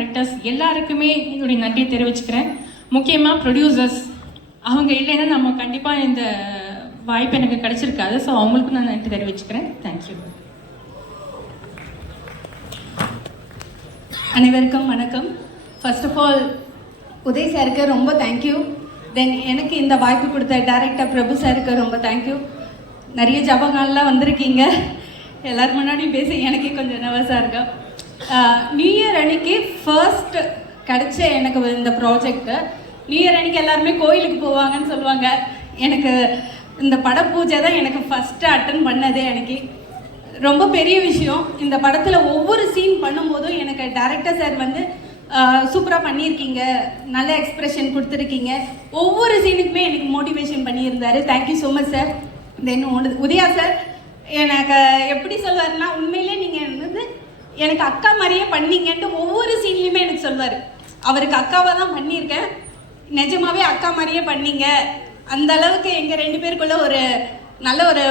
Directors எல்லாருக்குமே என்னுடைய நன்றியை தெரிவிச்சுக்கிறேன். முக்கியமாக ப்ரொடியூசர்ஸ், அவங்க இல்லைன்னா நம்ம கண்டிப்பாக இந்த வாய்ப்பு எனக்கு கிடைச்சிருக்காது. ஸோ அவங்களுக்கும் நான் நன்றி தெரிவிச்சுக்கிறேன். தேங்க்யூ. அனைவருக்கும் வணக்கம். ஃபர்ஸ்ட் ஆஃப் ஆல் உதய் சாருக்கு ரொம்ப தேங்க்யூ. தென் எனக்கு இந்த வாய்ப்பு கொடுத்த டைரக்டர் பிரபு சாருக்கு ரொம்ப தேங்க்யூ. நிறைய ஜபங்கள்லாம் வந்திருக்கீங்க. எல்லாரும் முன்னாடியும் பேச எனக்கே கொஞ்சம் நர்வஸாக இருக்கும். நியூ இயர் அன்னைக்கு ஃபர்ஸ்ட் கிடச்ச எனக்கு இந்த ப்ராஜெக்டு. நியூ இயர் அன்னைக்கு எல்லாருமே கோயிலுக்கு போவாங்கன்னு சொல்லுவாங்க. எனக்கு இந்த பட பூஜை தான் எனக்கு ஃபஸ்ட்டு அட்டன் பண்ணதே. எனக்கு ரொம்ப பெரிய விஷயம். இந்த படத்தில் ஒவ்வொரு சீன் பண்ணும்போதும் எனக்கு டைரக்டர் சார் வந்து சூப்பராக பண்ணியிருக்கீங்க, நல்ல எக்ஸ்ப்ரெஷன் கொடுத்துருக்கீங்க, ஒவ்வொரு சீனுக்குமே எனக்கு மோட்டிவேஷன் பண்ணியிருந்தார். Thank you so much sir. Then Udaya sir எனக்கு எப்படி சொல்வாருன்னா, உண்மையிலே நீங்கள் என்னது எனக்கு அக்கா மாதிரியே பண்ணீங்கன்ட்டு ஒவ்வொரு சீன்லேயுமே எனக்கு சொல்வார். அவருக்கு அக்காவாக தான் பண்ணியிருக்கேன், நிஜமாவே அக்கா மாதிரியே பண்ணீங்க. அந்த அளவுக்கு எங்கள் 2 பேருக்குள்ள ஒரு நல்ல ஒரு